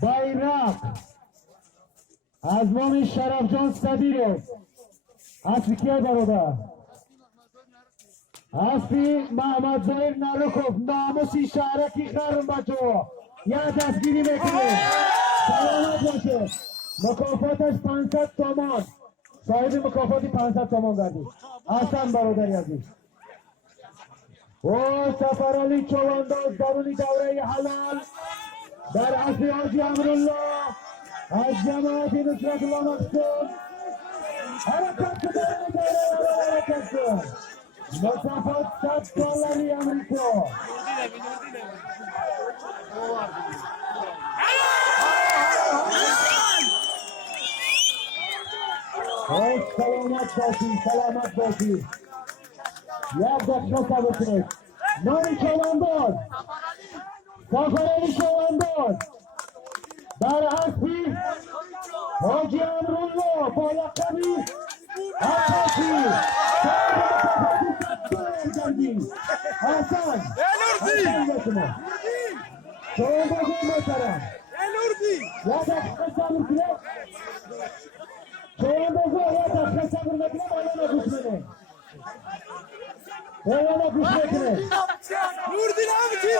bayrak از نام شرفجان صدیرov اسبی کیه برادر اسبی محمد ظاهر نرکوف ناموسی شهرکی خرم بچه یه دستگیری میکنه سلامت باشه مکافاتش 500 تومان صاحب مکافاتی 500 تومان گردید حسن برادر عزیز و سفرعلی چوانداز درونی دوره حلال در اسبی حاجی امرالله از جماعت نصرت الله مقصود حرکت درونی دوره حرکت کن مسافت 100 دلاری امریکا سلامت باشی یک دقیقه صبر کنید نامی چوانداز سفرعلی چوانداز در اسبی حاجی امرالله با لقبی عباسی حسن بکنه شما بگو محترم یا دقیقه صبر کنه شما بگو یا دقیقه صبر نکنه بالا نگوش منه بالا نگوش نکنه نوردین آمتی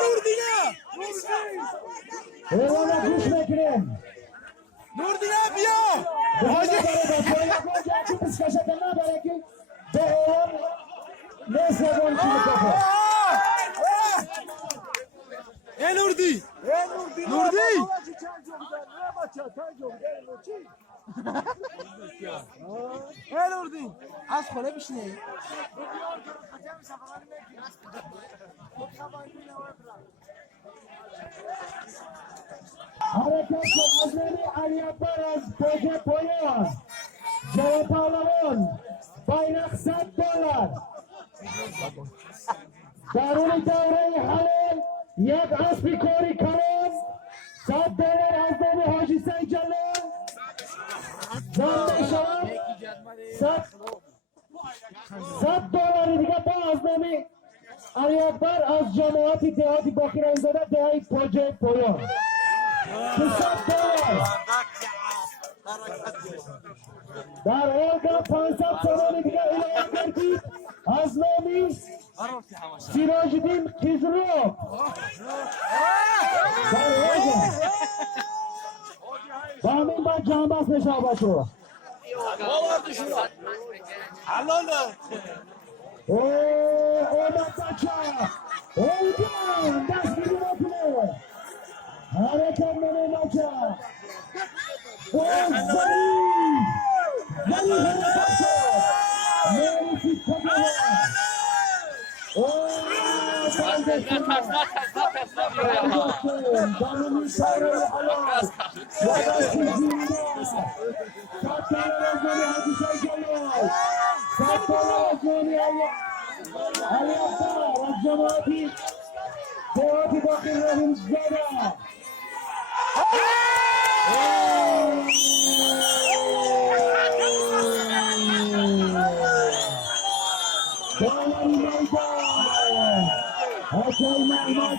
بالا نگوش نکنه نوردین بیا بالا بالا جاکی بسکشه کنه برای که به اون نسبان چی بکنه نوردی نوردی از خونه بشینی حرکت عظیمی علی اکبر از پوجه پایان جواب پهلوان bayrak 100 dolar درون دوره حلال یک اسبی کاری کلان 100 دلار از نام حاجی سید جلال زنده شد 100 دلار دیگه با از نام علی اکبر از جماعت دهاتی باقی رنگزاده دهی پوجه پایان 100 دلار در اولگاه 500 تومان دیگه اعلام کردید از نامی سیراج‌الدین خضرو در اولگاه با همین بعد جنبست میشه بچه حلاله اومد بچه اومد دستگیری نکنه حرکت منه بچه ظریف حرکت شد مریسی تکمه دانمی شهره حلال و دستی زینده 100 دلار از نامی حاجی سید جلال 100 دلار از نامی علی اکبر از جماعتی دهاتی باقی رحیم زاده دلاری میدان حسین محمد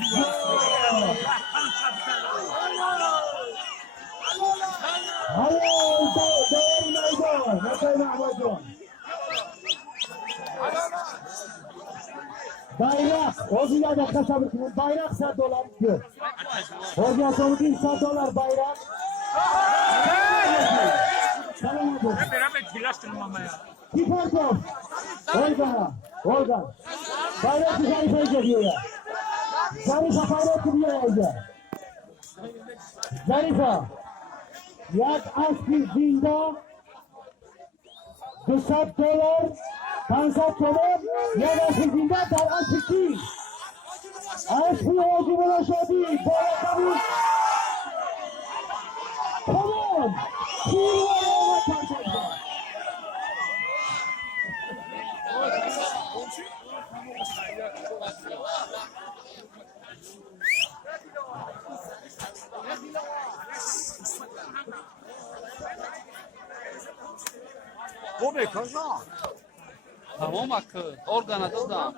حلال دلاری میدان حسین محمد جان bayrak حاجی یاد دقیقه صبر کنید bayrak 100 دلار گیر حاجی حسامالدین 100 دلار bayrak سلام علیکم کی پرتو Olga bayrak Zarifa'yı geliyor ya Zarifa bayrak gidiyor ya Zarifa یک اسبی زنده 200 دلار 500 تومان یک اسبی زنده در اسبی کی اسبی حاجی مولا شادی بالا کمی تومان پول و آمد Come cosa? Tamam hakkı. Organa da.